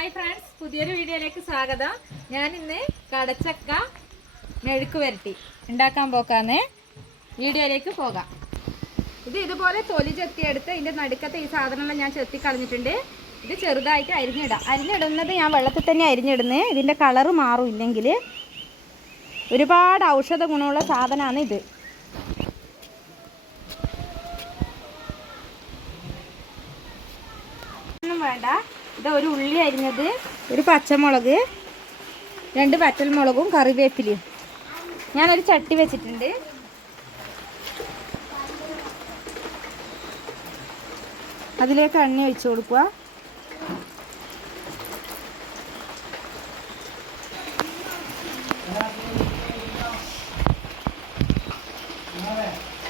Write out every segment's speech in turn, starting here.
Hi friends പുതിയൊരു വീഡിയോയിലേക്ക് സ്വാഗതം. ഞാൻ ഇന്ന് കടച്ചക്ക മെഴുക്ക് വരട്ടി ഉണ്ടാക്കാൻ പോക്കാന്ന് വീഡിയോയിലേക്ക് പോകാം. ഇത് ഇതുപോലെ തൊലി ചെത്തിയെടുത്ത് ഇതിന്റെ നടുക്കത്തെ ഈ സാധനമെല്ലാം ഞാൻ ചെത്തി കളഞ്ഞിട്ടുണ്ട് ഇത് ചെറുതായിട്ട് അരിഞ്ഞിടാം. അരിഞ്ഞിടുന്നത് ഞാൻ വെള്ളത്തിൽ തന്നെ അരിഞ്ഞിടുന്നത് ഇതിന്റെ കളറ് മാറും ഇല്ലെങ്കിൽ. ഒരുപാട് ഔഷധ ഗുണമുള്ള സാധനമാണ് ഇത് വേണ്ട. ഇത് ഒരു ഉള്ളി അരിഞ്ഞത് ഒരു പച്ചമുളക് രണ്ട് വറ്റൽമുളകും കറിവേപ്പിലയും. ഞാനൊരു ചട്ടി വെച്ചിട്ടുണ്ട്. അതിലേക്ക് എണ്ണ ഒഴിച്ചു കൊടുക്കുക.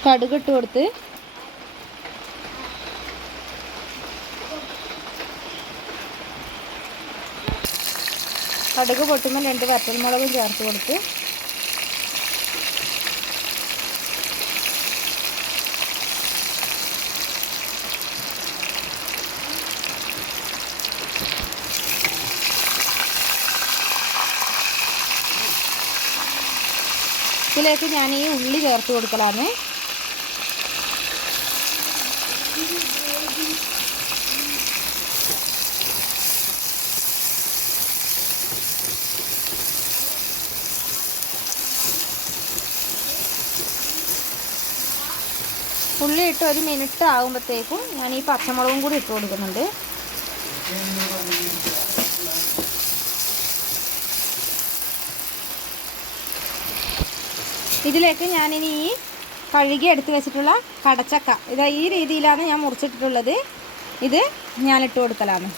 കടുകിട്ട് കൊടുത്ത് കടുക് പൊട്ടുമ്പോൾ രണ്ട് വറ്റൽമുളകും ചേർത്ത് കൊടുത്ത് ഇതിലേക്ക് ഞാൻ ഈ ഉള്ളി ചേർത്ത് കൊടുക്കലാണ് ഉള്ളി ഇട്ട് ഒരു മിനിറ്റ് ആകുമ്പോഴത്തേക്കും ഞാൻ ഈ പച്ചമുളകും കൂടി ഇട്ട് കൊടുക്കുന്നുണ്ട്. ഇതിലേക്ക് ഞാനിനി ഈ കഴുകി എടുത്ത് വെച്ചിട്ടുള്ള കടച്ചക്ക. ഇതാ ഈ രീതിയിലാണ് ഞാൻ മുറിച്ചിട്ടുള്ളത് ഇത് ഞാൻ ഇട്ട് കൊടുക്കലാണ്.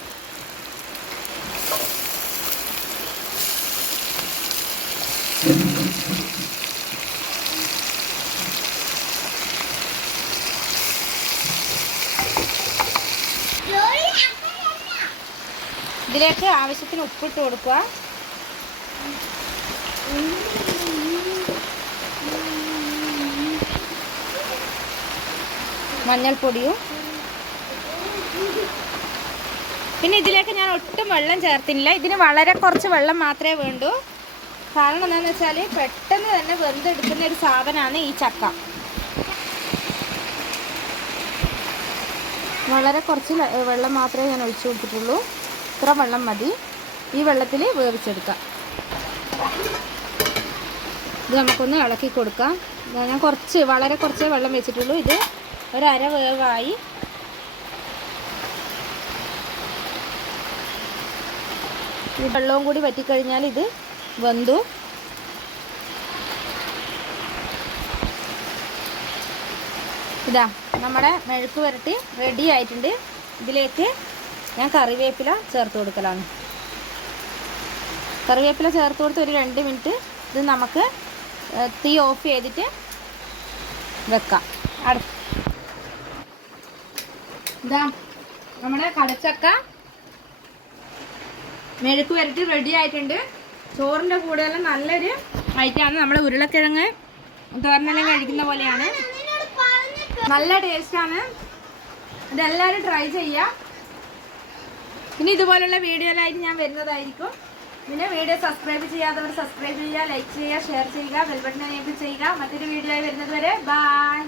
ഇതിലേക്ക് ആവശ്യത്തിന് ഉപ്പിട്ട് കൊടുക്കുക. മഞ്ഞൾപ്പൊടിയും. പിന്നെ ഇതിലേക്ക് ഞാൻ ഒട്ടും വെള്ളം ചേർത്തില്ല ഇതിന് വളരെ കുറച്ച് വെള്ളം മാത്രമേ വേണ്ടു. കാരണം എന്താണെന്ന് വെച്ചാൽ പെട്ടെന്ന് തന്നെ വെന്തെടുക്കുന്ന ഒരു സാധനമാണ് ഈ ചക്ക. വളരെ കുറച്ച് വെള്ളം മാത്രമേ ഞാൻ ഒഴിച്ചു കൊടുത്തിട്ടുള്ളൂ. ഇത്ര വെള്ളം മതി? ഈ വെള്ളത്തിൽ വേവിച്ചെടുക്കാം. ഇത് നമുക്കൊന്ന് ഇളക്കി കൊടുക്കാം. ഞാൻ കുറച്ച് വളരെ കുറച്ചേ വെള്ളം വെച്ചിട്ടുള്ളൂ. ഇത് ഒരു അര വേവായി. ഈ വെള്ളവും കൂടി വറ്റിക്കഴിഞ്ഞാൽ ഇത് വെന്തു. ഇതാ നമ്മുടെ മെഴുക്ക് പുരട്ടി റെഡി ആയിട്ടുണ്ട്. ഇതിലേക്ക് ഞാൻ കറിവേപ്പില ചേർത്ത് കൊടുക്കലാണ്. കറിവേപ്പില ചേർത്ത് കൊടുത്ത് ഒരു രണ്ട് മിനിറ്റ് ഇത് നമുക്ക് തീ ഓഫ് ചെയ്തിട്ട് വെക്കാം. അട ഇതാ നമ്മുടെ കടച്ചക്ക മെഴുക്ക് വരട്ടി റെഡി ആയിട്ടുണ്ട്. ചോറിന്റെ കൂടെയെല്ലാം നല്ലൊരു ഐറ്റമാണ് നമ്മൾ ഉരുളക്കിഴങ്ങ്. തോരനെല്ലാം കഴിക്കുന്ന പോലെയാണ്. നല്ല ടേസ്റ്റാണ് ഇതെല്ലാവരും ട്രൈ ചെയ്യുക. പിന്നെ ഇതുപോലുള്ള വീഡിയോയിലായിട്ട് ഞാൻ വരുന്നതായിരിക്കും. പിന്നെ വീഡിയോ സബ്സ്ക്രൈബ് ചെയ്യാത്തവർ സബ്സ്ക്രൈബ് ചെയ്യുക ലൈക്ക് ചെയ്യുക ഷെയർ ചെയ്യുക ബെൽബട്ടൺ എനേബിൾ ചെയ്യുക. മറ്റൊരു വീഡിയോ ആയി വരുന്നത് വരെ ബൈ